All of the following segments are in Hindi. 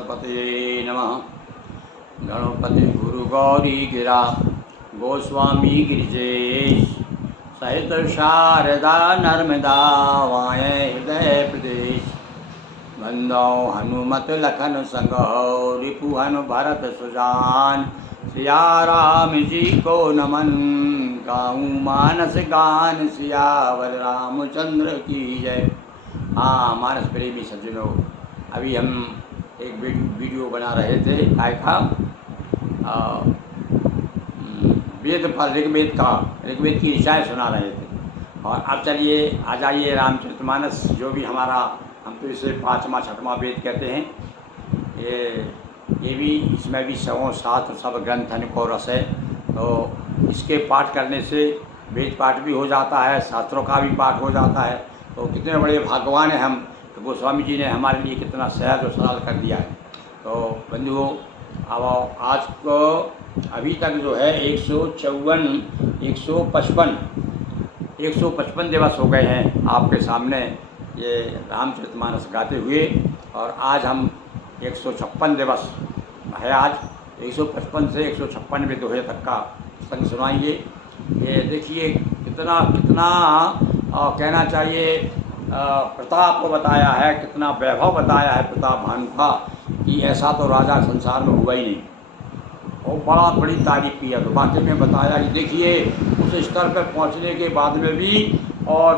गणपतये नमः। गणपति गुरु गौरी गिरा गोस्वामी गिरिजेश सहित शारदा नर्मदा वाये हृदय प्रदेश। बंदो हनुमत लखन संग रिपुहन भरत सुजान। सिया राम जी को नमन गाऊँ मानस गान। सियावर रामचंद्र की जय। हाँ मानस प्रेमी सज्जनों, अभी हम एक वीडियो बना रहे थे काय था वेद पर ऋग्वेद की ऋचाएँ सुना रहे थे। और अब चलिए आ जाइए रामचरितमानस, जो भी हमारा, हम तो इसे 5वां 6वां वेद कहते हैं। ये भी, इसमें भी 107 सब ग्रंथ को रस है। तो इसके पाठ करने से वेद पाठ भी हो जाता है, शास्त्रों का भी पाठ हो जाता है। तो कितने बड़े भाग्यवान हैं हम, तो गोस्वामी जी ने हमारे लिए कितना सहज और सरल कर दिया है। तो बंधुओं, अब आज को अभी तक जो है 155 दिवस हो गए हैं आपके सामने ये रामचरितमानस गाते हुए। और आज हम 156 दिवस है। आज 155 से 156वें दोहे तक का संग सुनाइए। ये देखिए कितना कहना चाहिए प्रताप को बताया है, कितना वैभव बताया है प्रताप भानु का, कि ऐसा तो राजा संसार में हुआ ही नहीं। और बड़ी तारीफ की है। तो वाकई में बताया कि देखिए उस स्तर पर पहुंचने के बाद में भी और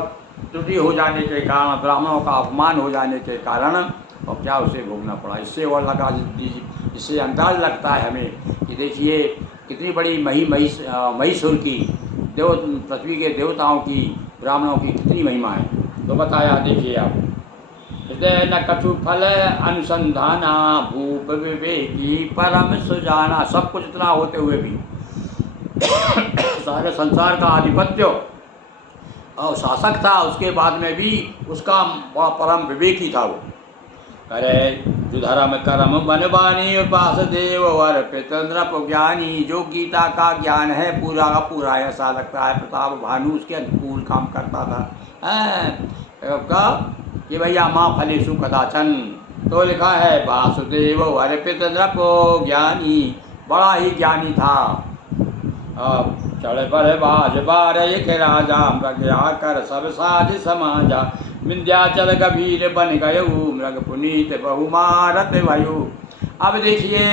त्रुटि हो जाने के कारण, ब्राह्मणों का अपमान हो जाने के कारण, और क्या उसे भोगना पड़ा। इससे और लगा, इससे अंदाज लगता है हमें कि देखिए कितनी बड़ी महिषुर की, पृथ्वी के देवताओं की, ब्राह्मणों की कितनी महिमा है। तो बताया देखिए आप, हृदय न कछु फल अनुसंधाना भूप विवेकी परम सुजाना। सब कुछ इतना होते हुए भी सारे संसार का आधिपत्य और शासक था, उसके बाद में भी उसका परम विवेकी था वो। करे जुधर्म कर्म बनवानी उपास देव वर पितंद्रप ज्ञानी। जो गीता का ज्ञान है पूरा का पूरा, ऐसा लगता है प्रताप भानु उसके अनुकूल काम करता था। कि भैया माँ फलेशु कदाचन। तो लिखा है वासुदेव वर पितंद्रप ज्ञानी, बड़ा ही ज्ञानी था। चढ़ पर बाज बार एक राजा, मृगया कर सब साज समाजा। विंध्याचल गभीर बन गयु, मृग पुनीत बहुमारत भयु। अब देखिए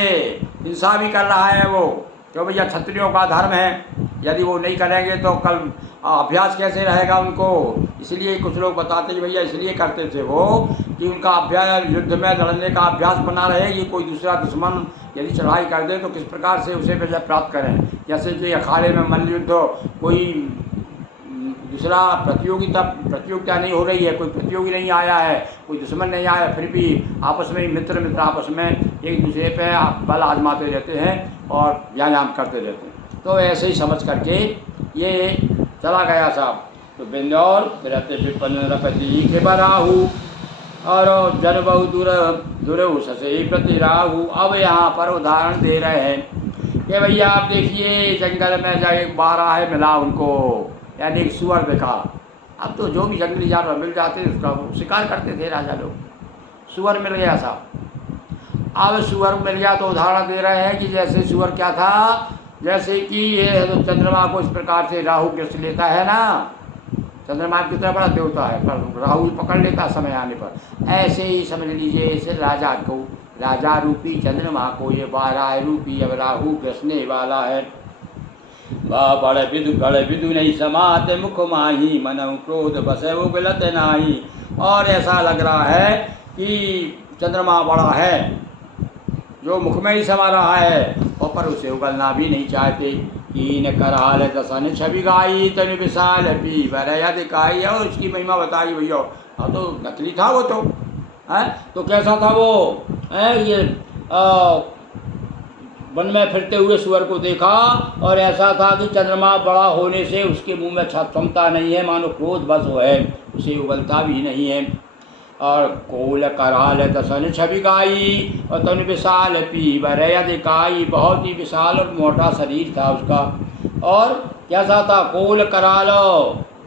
हिंसा भी कर रहा है वो, क्यों भैया क्षत्रियों का धर्म है, यदि वो नहीं करेंगे तो कल अभ्यास कैसे रहेगा उनको। इसलिए कुछ लोग बताते हैं भैया इसलिए करते थे वो कि उनका अभ्यास, युद्ध में लड़ने का अभ्यास बना रहे। कि कोई दूसरा दुश्मन यदि चढ़ाई कर दे तो किस प्रकार से उसे विजय प्राप्त करें। जैसे कि अखाड़े में मल्लयुद्ध हो, कोई दूसरा प्रतियोगिता नहीं हो रही है, कोई प्रतियोगी नहीं आया है, कोई दुश्मन नहीं आया, फिर भी आपस में मित्र आपस में एक दूसरे पे बल आजमाते रहते हैं और व्यायाम करते रहते हैं। तो ऐसे ही समझ करके ये चला गया साहब। तो बिंदौर रहते विपन रपति के बराहू, और जन बहु दुरहु ससे प्रति राहु। अब यहाँ पर उदाहरण दे रहे हैं कि भैया आप देखिए जंगल में जब एक बारह है मिला उनको, यानी एक सुअर देखा। अब तो जो भी जंगली जानवर मिल जाते उसका शिकार करते थे राजा लोग। सुअर मिल गया साहब। अब सुअर मिल गया तो उदाहरण दे रहे हैं कि जैसे सुअर क्या था, जैसे कि ये तो चंद्रमा को इस प्रकार से राहु ग्रस्त लेता है ना, चंद्रमा कितना बड़ा देवता है, पर राहु पकड़ लेता समय आने पर। ऐसे ही समझ लीजिए इसे राजा को, राजा रूपी चंद्रमा को ये 12 रूपी अब राहु ग्रसने वाला है। बड़ विदु नहीं समाते मुख माही, मन क्रोध बसे वो गलत नाही। और ऐसा लग रहा है कि चंद्रमा बड़ा है जो मुख में ही समा रहा है, और पर उसे उगलना भी नहीं चाहते। कीन कराल दसन छवि गाई, तन विशाल पी बरया दिखाई। और उसकी महिमा बताई भैया। हाँ तो नकली था वो तो है, तो कैसा था वो है। ये वन में फिरते हुए सुअर को देखा, और ऐसा था कि चंद्रमा बड़ा होने से उसके मुंह में क्षमता नहीं है, मानो क्रोध बस वो है, उसे उगलता भी नहीं है। और कोल कराल दसन छवि गाई, और तन विशाल पी बरया दिखाई। बहुत ही विशाल और मोटा शरीर था उसका। और कैसा था, कोल कराल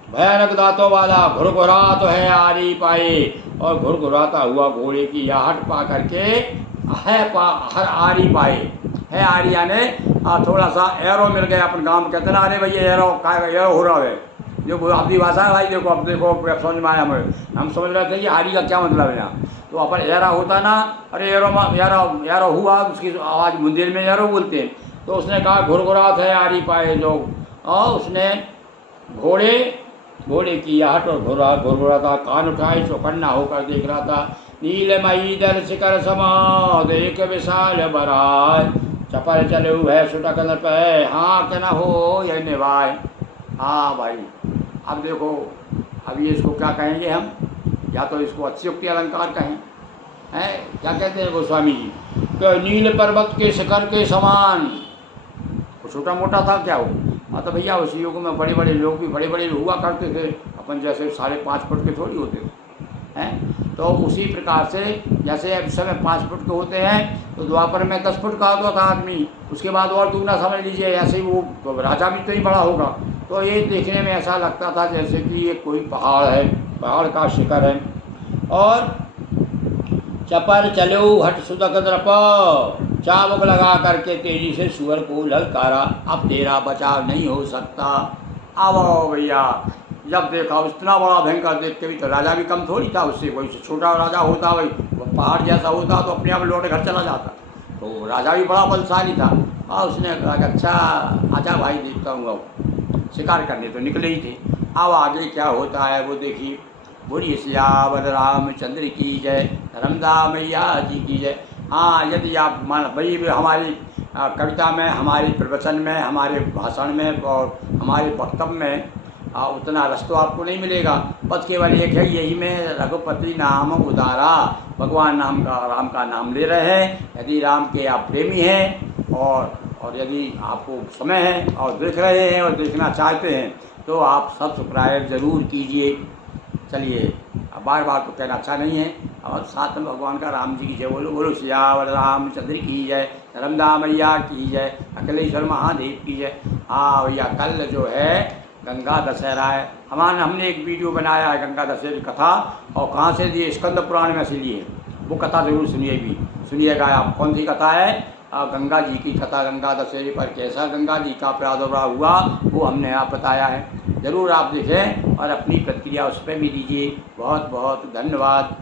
भयानक दांतों वाला, घुरघुरा तो है आरी पाए। और घुरघुराता हुआ घोड़े की आहट पा करके हर आरी पाए है आरी यानी थोड़ा सा एरो मिल गया अपन गाँव में कहते ना, अरे भैया एरो का एरो हो रहा है। जो अपनी भाषा है भाई, देखो अब देखो समझ में आया हमें, हम समझ रहे थे कि आरी का क्या मतलब है यहाँ। तो अपन एरा होता ना, अरे एरो एरो हुआ, उसकी आवाज़ मंदिर में एरो बोलते हैं। तो उसने कहा घुरघुरात है आरी पाए जो, और उसने घोड़े की आहट और घुरघुरा था, कान उठाए चौकन्ना होकर देख रहा था। नीलमयी दल शिखर समाद एक विशाल बराय, चपर चले है सुटक न पे, हाँ के न हो यह निभाए। हाँ भाई, अब देखो, अभी इसको क्या कहेंगे हम, या तो इसको अतिशयोक्ति अलंकार कहें, हैं क्या कहते हैं गोस्वामी जी कि नील पर्वत के शिखर के समान। वो छोटा मोटा था क्या हो, हाँ तो भैया उस युग में बड़े बड़े लोग भी बड़े बड़े हुआ करते थे, अपन जैसे 5.5 फुट के थोड़ी होते हैं। तो उसी प्रकार से जैसे अब समय 5 फुट के होते हैं, तो द्वापर में 10 फुट का होता था आदमी, उसके बाद और दूना समझ लीजिए, ऐसे ही वो तो राजा भी तो ही बड़ा होगा। तो ये देखने में ऐसा लगता था जैसे कि ये कोई पहाड़ है, पहाड़ का शिखर है। और चपर चलो हट सुतक द्रप, चाबुक लगा करके तेजी से सुअर को ललकारा, अब तेरा बचाव नहीं हो सकता। अब आओ भैया, जब देखा इतना बड़ा भयंकर देख के भी, तो राजा भी कम थोड़ी था उससे, कोई छोटा राजा होता भाई, वो पहाड़ जैसा होता तो अपने आप लौट घर चला जाता। तो राजा भी बड़ा बलशाली था। और उसने कहा कि अच्छा आजा भाई देखता हूँ। अब शिकार करने तो निकले ही थे, अब आगे क्या होता है वो देखिए। बोलिए सियावर रामचंद्र की जय, धर्मदा मैया जी की जय। हाँ, यदि आप मान भाई हमारी कविता में, हमारे प्रवचन में, हमारे भाषण में और हमारे वक्तव्य में उतना रस तो आपको नहीं मिलेगा, बस केवल एक है, यही में रघुपति नाम उदारा, भगवान राम का नाम ले रहे हैं। यदि राम के आप प्रेमी हैं और यदि आपको समय है और देख रहे हैं और देखना चाहते हैं, तो आप सब्सक्राइब ज़रूर कीजिए। चलिए, अब बार बार तो कहना अच्छा नहीं है, और साथ में भगवान का राम जी की जय बोलो, बोलो सियावर रामचंद्र की जय, धर्मदा मैया की जय, अखिलेश्वर महादेव की जय। हाँ भैया, कल जो है गंगा दशहरा है। हमने एक वीडियो बनाया है गंगा दशहरे की कथा, और कहाँ से दिए, स्कंद पुराण में से लिए। वो कथा जरूर सुनिएगा आप। कौन सी कथा है? गंगा जी की कथा। गंगा दशहरे पर कैसा गंगा जी का प्रादुर्भाव हुआ वो हमने यहाँ बताया है। ज़रूर आप देखें और अपनी प्रतिक्रिया उस पर भी दीजिए। बहुत बहुत धन्यवाद।